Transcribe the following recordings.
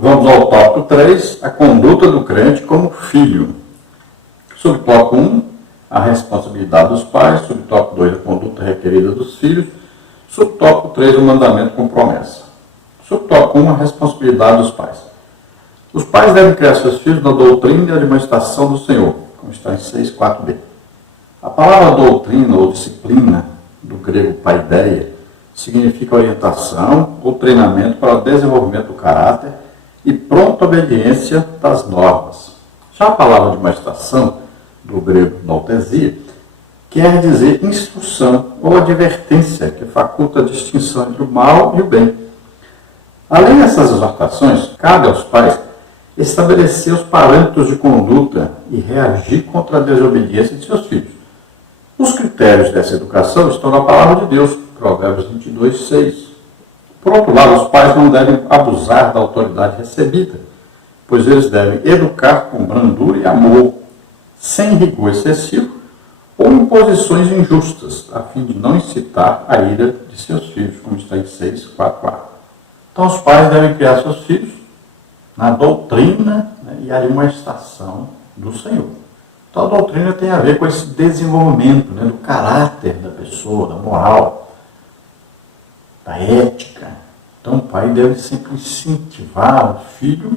Vamos ao tópico 3, a conduta do crente como filho. Subtópico 1, a responsabilidade dos pais. Subtópico 2, a conduta requerida dos filhos. Subtópico 3, o mandamento com promessa. Subtópico 1, a responsabilidade dos pais. Os pais devem criar seus filhos na doutrina e admoestação do Senhor, como está em 6.4b. A palavra doutrina ou disciplina, do grego paideia, significa orientação ou treinamento para o desenvolvimento do caráter e pronta obediência das normas. Já a palavra admoestação, do grego noutesia, quer dizer instrução ou advertência, que faculta a distinção entre o mal e o bem. Além dessas exortações, cabe aos pais estabelecer os parâmetros de conduta e reagir contra a desobediência de seus filhos. Os critérios dessa educação estão na palavra de Deus, Provérbios 22:6. Por outro lado, os pais não devem abusar da autoridade recebida, pois eles devem educar com brandura e amor, sem rigor excessivo ou imposições injustas, a fim de não incitar a ira de seus filhos, como está em 6.4.4. Então, os pais devem criar seus filhos na doutrina, e admoestação do Senhor. Então, a doutrina tem a ver com esse desenvolvimento, do caráter da pessoa, da moral, da ética. Então, o pai deve sempre incentivar o filho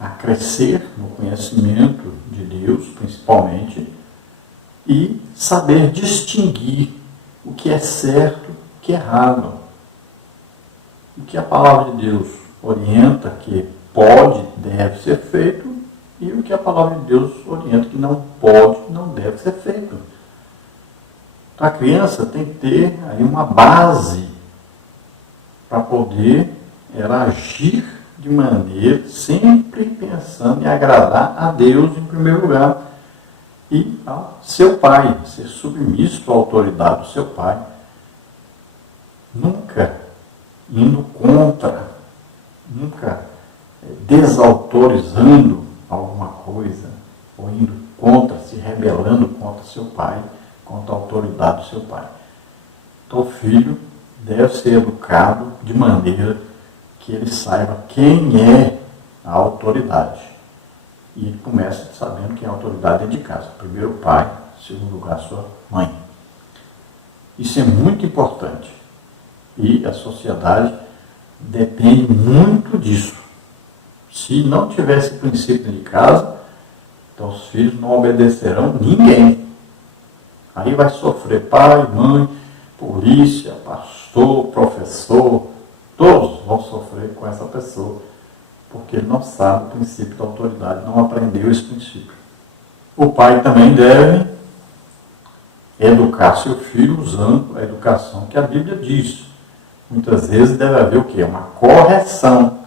a crescer no conhecimento de Deus, principalmente, e saber distinguir o que é certo e o que é errado. O que a palavra de Deus orienta que pode, deve ser feito, e o que a palavra de Deus orienta que não pode, não deve ser feito. Então, a criança tem que ter aí uma base para poder agir de maneira sempre pensando em agradar a Deus em primeiro lugar e ao seu pai, ser submisso à autoridade do seu pai, nunca indo contra, nunca desautorizando alguma coisa, ou indo contra, se rebelando contra seu pai, contra a autoridade do seu pai. Então, o filho deve ser educado de maneira que ele saiba quem é a autoridade. E ele começa sabendo que a autoridade é de casa. Primeiro o pai, em segundo lugar sua mãe. Isso é muito importante. E a sociedade depende muito disso. Se não tiver esse princípio de casa, então os filhos não obedecerão ninguém. Aí vai sofrer pai, mãe, polícia, pastor, professor, todos vão sofrer com essa pessoa, porque ele não sabe o princípio da autoridade, não aprendeu esse princípio. O pai também deve educar seu filho usando a educação que a Bíblia diz. Muitas vezes deve haver o quê? Uma correção.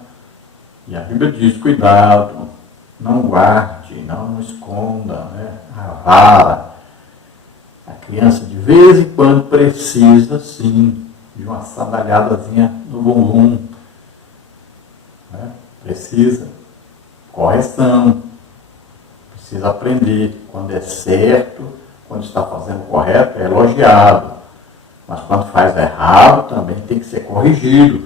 E a Bíblia diz, cuidado, não guarde, não esconda, a vara. A criança de vez em quando precisa, sim, de uma sandalhadazinha no bumbum. Precisa. Correção. Precisa aprender. Quando é certo, quando está fazendo correto, é elogiado. Mas quando faz errado, também tem que ser corrigido.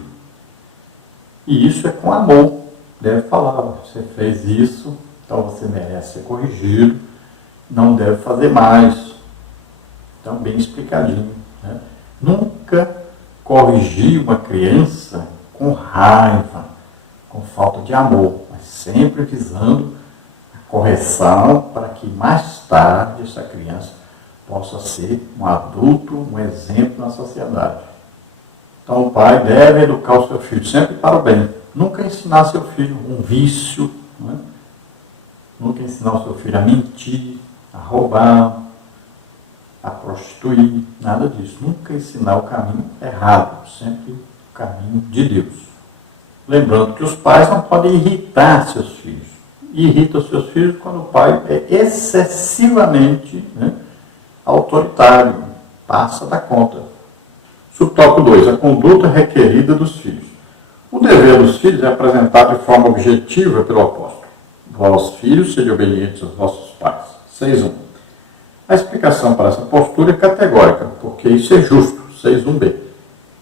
E isso é com amor. Deve falar, você fez isso, então você merece ser corrigido, não deve fazer mais. Então, bem explicadinho. Nunca corrigir uma criança com raiva, com falta de amor, mas sempre visando a correção para que mais tarde essa criança possa ser um adulto, um exemplo na sociedade. Então, o pai deve educar o seu filho sempre para o bem. Nunca ensinar seu filho um vício, nunca ensinar o seu filho a mentir, a roubar, a prostituir, nada disso. Nunca ensinar o caminho errado, sempre o caminho de Deus. Lembrando que os pais não podem irritar seus filhos. Irrita os seus filhos quando o pai é excessivamente autoritário, passa da conta. Subtópico 2, a conduta requerida dos filhos. O dever dos filhos é apresentado de forma objetiva pelo apóstolo. Vós, filhos, sede obedientes aos vossos pais. 6.1. A explicação para essa postura é categórica, porque isso é justo. 6.1b.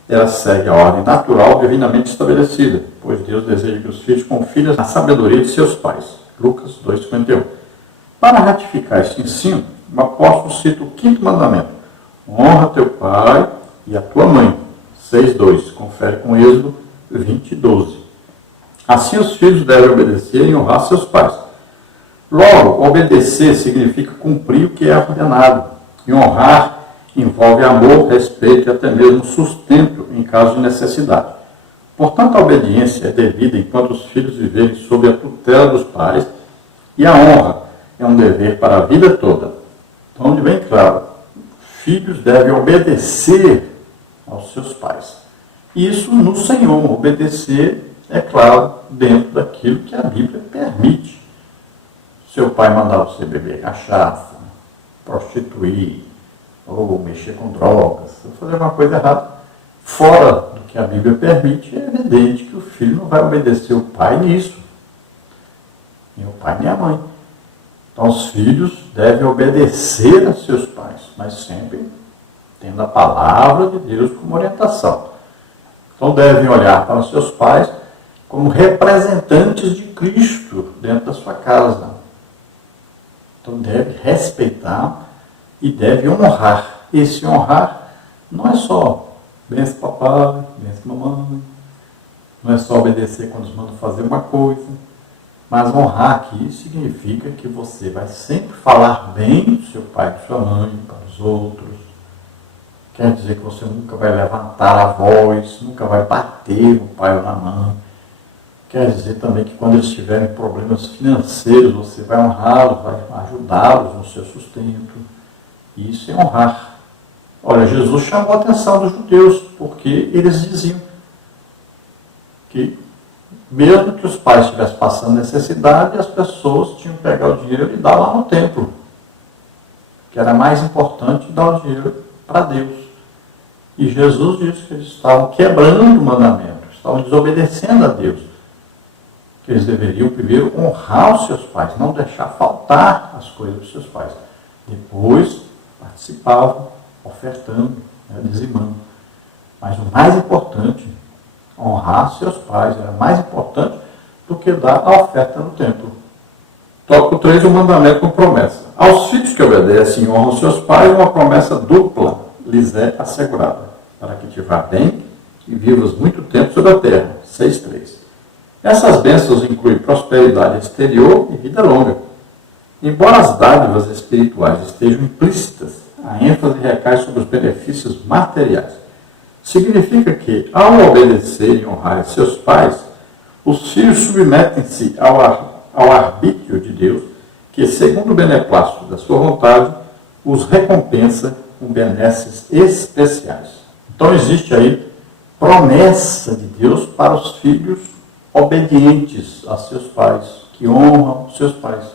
ela segue a ordem natural divinamente estabelecida, pois Deus deseja que os filhos confiem na sabedoria de seus pais. Lucas 2,51. Para ratificar esse ensino, o apóstolo cita o 5º mandamento: honra teu pai e a tua mãe. 6,2. Confere com Êxodo 20,12. Assim os filhos devem obedecer e honrar seus pais. Logo, obedecer significa cumprir o que é ordenado, e honrar envolve amor, respeito e até mesmo sustento em caso de necessidade. Portanto, a obediência é devida enquanto os filhos viverem sob a tutela dos pais, e a honra é um dever para a vida toda. Então, onde bem claro, filhos devem obedecer aos seus pais. Isso no Senhor, obedecer, é claro, dentro daquilo que a Bíblia permite. Seu pai mandar você beber cachaça, prostituir, ou mexer com drogas, ou fazer alguma coisa errada, fora do que a Bíblia permite, é evidente que o filho não vai obedecer o pai nisso. Nem o pai nem a mãe. Então os filhos devem obedecer a seus pais, mas sempre tendo a palavra de Deus como orientação. Então devem olhar para os seus pais como representantes de Cristo dentro da sua casa. Então deve respeitar e deve honrar. Esse honrar não é só benção papai, benção mamãe, não é só obedecer quando os mandam fazer uma coisa, mas honrar aqui significa que você vai sempre falar bem do seu pai e de sua mãe para os outros. Quer dizer que você nunca vai levantar a voz, nunca vai bater no pai ou na mãe. Quer dizer também que quando eles tiverem problemas financeiros, você vai honrá-los, vai ajudá-los no seu sustento. Isso é honrar. Olha, Jesus chamou a atenção dos judeus, porque eles diziam que mesmo que os pais estivessem passando necessidade, as pessoas tinham que pegar o dinheiro e dar lá no templo. Que era mais importante dar o dinheiro para Deus. E Jesus disse que eles estavam quebrando o mandamento, estavam desobedecendo a Deus. Que eles deveriam primeiro honrar os seus pais, não deixar faltar as coisas dos seus pais. Depois participavam, ofertando, dizimando. Mas o mais importante, honrar seus pais, era mais importante do que dar a oferta no templo. Tópico 3, o mandamento com promessa. Aos filhos que obedecem e honram seus pais, uma promessa dupla lhes é assegurada, para que te vá bem e vivas muito tempo sobre a terra. 6,3. Essas bênçãos incluem prosperidade exterior e vida longa. Embora as dádivas espirituais estejam implícitas, a ênfase recai sobre os benefícios materiais. Significa que, ao obedecer e honrar seus pais, os filhos submetem-se ao arbítrio de Deus, que, segundo o beneplácito da sua vontade, os recompensa com benesses especiais. Então existe aí promessa de Deus para os filhos obedientes a seus pais, que honram seus pais.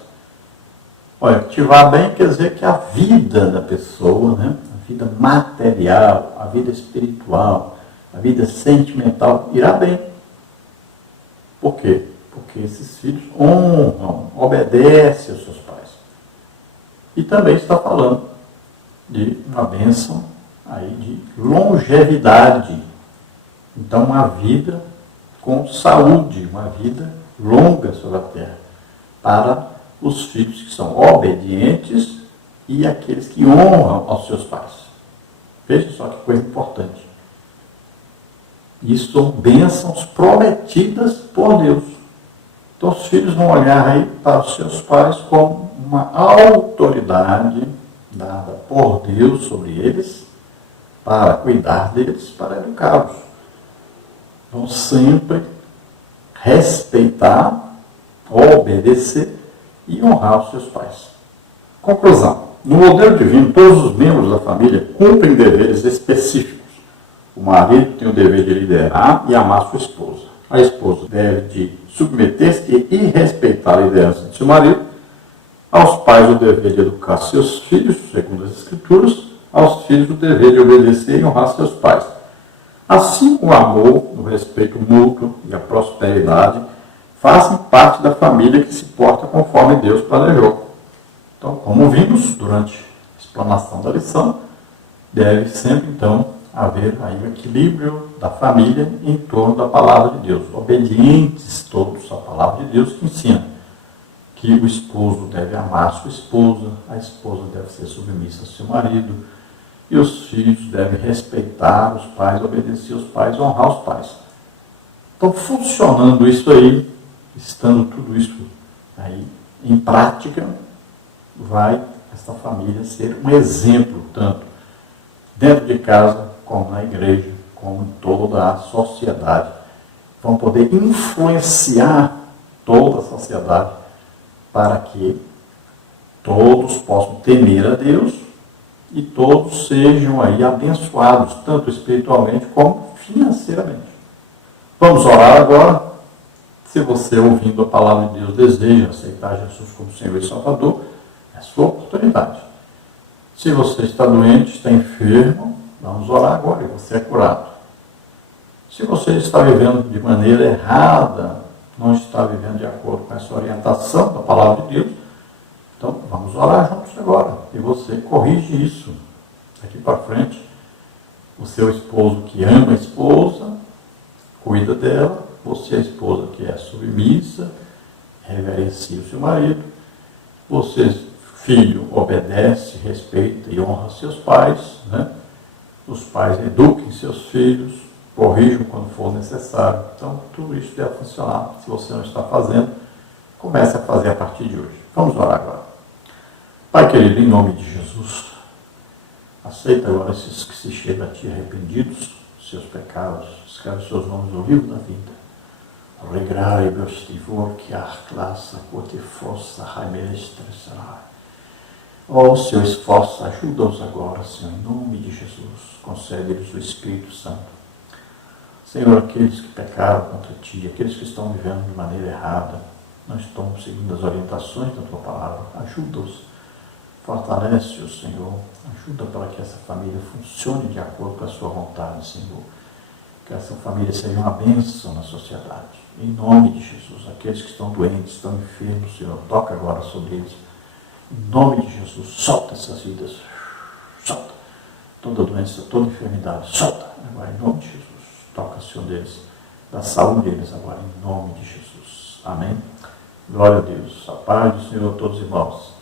Olha, que te vá bem quer dizer que a vida da pessoa, a vida material, a vida espiritual, a vida sentimental irá bem. Por quê? Porque esses filhos honram, obedecem aos seus pais. E também está falando de uma bênção aí de longevidade. Então, uma vida com saúde, uma vida longa sobre a terra, para os filhos que são obedientes e aqueles que honram aos seus pais. Veja só que coisa importante. Isso são bênçãos prometidas por Deus. Então os filhos vão olhar aí para os seus pais como uma autoridade dada por Deus sobre eles, para cuidar deles, para educá-los. Vão sempre respeitar, obedecer e honrar os seus pais. Conclusão. No modelo divino, todos os membros da família cumprem deveres específicos. O marido tem o dever de liderar e amar sua esposa. A esposa deve de submeter-se e respeitar a liderança de seu marido. Aos pais o dever de educar seus filhos, segundo as Escrituras. Aos filhos o dever de obedecer e honrar seus pais. Assim, o amor, o respeito mútuo e a prosperidade fazem parte da família que se porta conforme Deus planejou. Então, como vimos durante a explanação da lição, deve sempre, então, haver aí o equilíbrio da família em torno da palavra de Deus. Obedientes todos à palavra de Deus, que ensina que o esposo deve amar sua esposa, a esposa deve ser submissa ao seu marido, e os filhos devem respeitar os pais, obedecer os pais, honrar os pais. Então, funcionando isso aí, estando tudo isso aí em prática, vai esta família ser um exemplo, tanto dentro de casa, como na igreja, como em toda a sociedade. Vão poder influenciar toda a sociedade para que todos possam temer a Deus e todos sejam aí abençoados, tanto espiritualmente como financeiramente. Vamos orar agora. Se você, ouvindo a palavra de Deus, deseja aceitar Jesus como Senhor e Salvador, é a sua oportunidade. Se você está doente, está enfermo, vamos orar agora e você é curado. Se você está vivendo de maneira errada, não está vivendo de acordo com essa orientação da palavra de Deus, então vamos orar juntos agora. E você corrige isso daqui para frente. O seu esposo que ama a esposa, cuida dela. Você, a esposa que é submissa, reverencia o seu marido. Você, filho, obedece, respeita e honra seus pais, né? Os pais eduquem seus filhos, corrijam quando for necessário. Então, tudo isso deve funcionar. Se você não está fazendo, comece a fazer a partir de hoje. Vamos orar agora. Pai querido, em nome de Jesus, aceita agora esses que se chegam a Ti arrependidos, seus pecados, escreve seus nomes no livro da vida. Regrare bestivor que a classe cote força raimestressará. Ó seu esforço, ajuda-os agora, Senhor, em nome de Jesus. Concede-lhes o Espírito Santo. Senhor, aqueles que pecaram contra Ti, aqueles que estão vivendo de maneira errada, não estão seguindo as orientações da Tua palavra, ajuda-os, fortalece-os, Senhor, ajuda para que essa família funcione de acordo com a Sua vontade, Senhor. Que essa família seja uma bênção na sociedade. Em nome de Jesus, aqueles que estão doentes, estão enfermos, Senhor, toca agora sobre eles. Em nome de Jesus, solta essas vidas, solta toda doença, toda enfermidade, solta agora em nome de Jesus. Toca, Senhor, deles, da saúde deles agora, em nome de Jesus. Amém. Glória a Deus. A paz do Senhor a todos os irmãos.